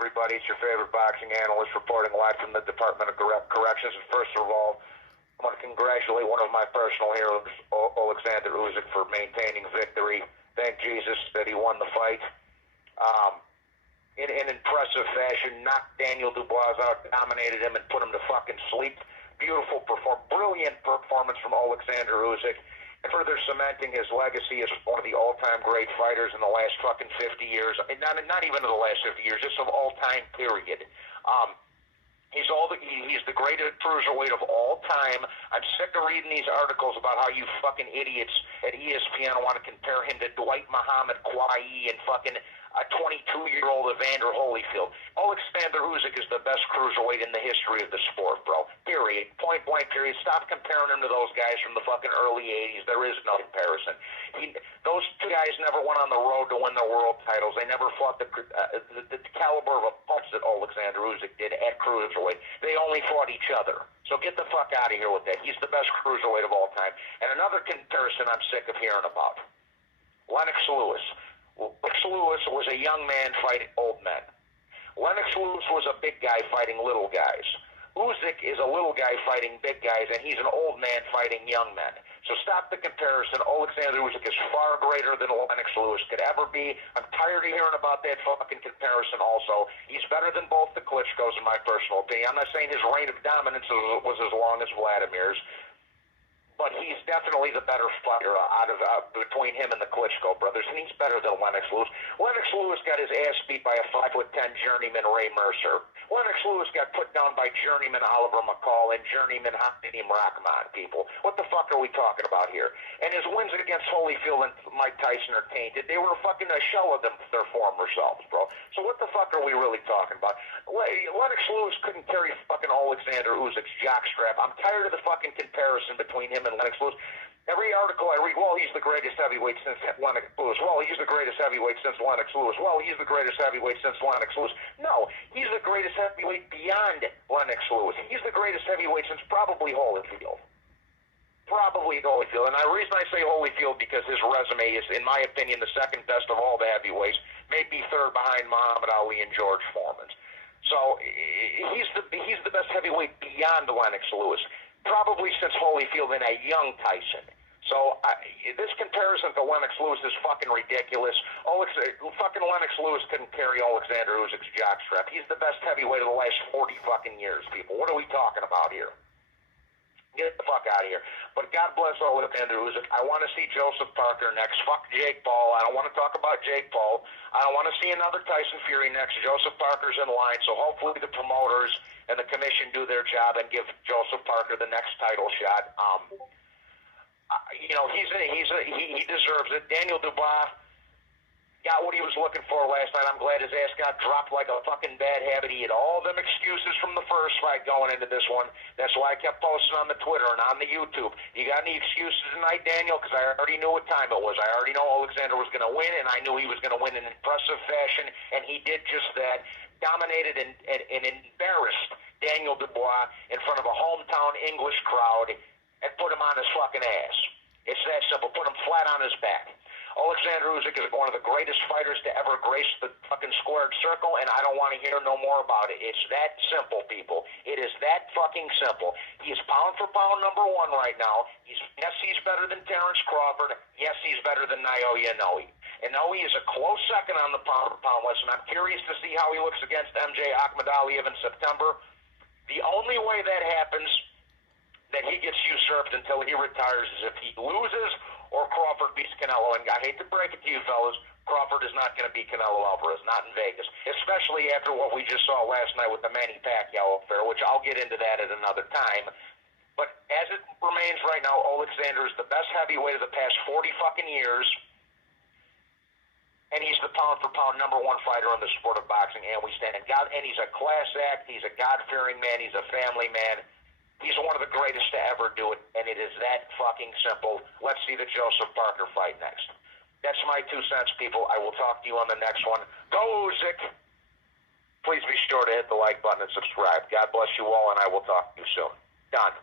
everybody. It's your favorite boxing analyst reporting live from the Department of Corrections. And first of all, I want to congratulate one of my personal heroes, Oleksandr Usyk, for maintaining victory. Thank Jesus that he won the fight. In impressive fashion, knocked Daniel Dubois out, dominated him, and put him to fucking sleep. Brilliant performance from Oleksandr Usyk. And further cementing his legacy as one of the all-time great fighters in the last fucking 50 years. Not even in the last 50 years, just of all-time period. He's the greatest cruiserweight of all time. I'm sick of reading these articles about how you fucking idiots at ESPN want to compare him to Dwight Muhammad Kwai and fucking a 22-year-old Evander Holyfield. Oleksandr Usyk is the best cruiserweight in the history of the sport, bro. Period. Point blank, period. Stop comparing him to those guys from the fucking early 80s. There is no comparison. Those two guys never went on the road to win their world titles. They never fought the caliber of opponents that Oleksandr Usyk did at cruiserweight. They only fought each other. So get the fuck out of here with that. He's the best cruiserweight of all time. And another comparison I'm sick of hearing about. Lennox Lewis. Lennox Lewis was a young man fighting old men. Lennox Lewis was a big guy fighting little guys. Usyk is a little guy fighting big guys, and he's an old man fighting young men. So stop the comparison. Oleksandr Usyk is far greater than Lennox Lewis could ever be. I'm tired of hearing about that fucking comparison also. He's better than both the Klitschkos, in my personal opinion. I'm not saying his reign of dominance was as long as Vladimir's, but he's definitely the better fighter between him and the Klitschko brothers, and he's better than Lennox Lewis. Lennox Lewis got his ass beat by a 5'10" journeyman Ray Mercer. Lennox Lewis got put down by journeyman Oliver McCall and journeyman Hakeem Rahman, people. What the fuck are we talking about here? And his wins against Holyfield and Mike Tyson are tainted. They were fucking a shell of their former selves, bro. So what the fuck are we really talking about? Lennox Lewis couldn't carry fucking Oleksandr Usyk's jockstrap. I'm tired of the fucking comparison between him and Lennox Lewis. Every article I read, well, he's the greatest heavyweight since Lennox Lewis. Well, he's the greatest heavyweight since Lennox Lewis. Well, he's the greatest heavyweight since Lennox Lewis. No, he's the greatest heavyweight beyond Lennox Lewis. He's the greatest heavyweight since probably Holyfield. And the reason I say Holyfield because his resume is, in my opinion, the second best of all the heavyweights, maybe third behind Muhammad Ali and George Foreman's. So he's the best heavyweight beyond Lennox Lewis, probably since Holyfield and a young Tyson. So this comparison to Lennox Lewis is fucking ridiculous. Fucking Lennox Lewis couldn't carry Oleksandr Usyk's jockstrap. He's the best heavyweight of the last 40 fucking years, people. What are we talking about here? Get the fuck out of here. But God bless Oleksandr Usyk. I want to see Joseph Parker next. Fuck Jake Paul. I don't want to talk about Jake Paul. I don't want to see another Tyson Fury next. Joseph Parker's in line, so hopefully the promoters and the commission do their job and give Joseph Parker the next title shot. He deserves it. Daniel Dubois got what he was looking for last night. I'm glad his ass got dropped like a fucking bad habit. He had all them excuses from the first fight going into this one. That's why I kept posting on the Twitter and on the YouTube. You got any excuses tonight, Daniel? Because I already knew what time it was. I already know Oleksandr was going to win, and I knew he was going to win in impressive fashion, and he did just that. Dominated and embarrassed Daniel Dubois in front of a hometown English crowd and put him on his fucking ass. It's that simple. Put him flat on his back. Oleksandr Usyk is one of the greatest fighters to ever grace the fucking squared circle, and I don't want to hear no more about it. It's that simple, people. It is that fucking simple. He is pound for pound number one right now. Yes, he's better than Terrence Crawford. Yes, he's better than Naoya Inoue. Inoue is a close second on the pound for pound list, and I'm curious to see how he looks against MJ Akhmadaliev in September. The only way that happens, that he gets usurped until he retires, is if he loses or Crawford beats Canelo. And I hate to break it to you fellas, Crawford is not going to beat Canelo Alvarez, not in Vegas, especially after what we just saw last night with the Manny Pacquiao affair, which I'll get into that at another time. But as it remains right now, Oleksandr is the best heavyweight of the past 40 fucking years, and he's the pound-for-pound number one fighter in the sport of boxing, and we stand. And he's a class act, he's a God-fearing man, he's a family man. He's one of the greatest to ever do it, and it is that fucking simple. Let's see the Joseph Parker fight next. That's my 2 cents, people. I will talk to you on the next one. Go, Usyk! Please be sure to hit the like button and subscribe. God bless you all, and I will talk to you soon. Done.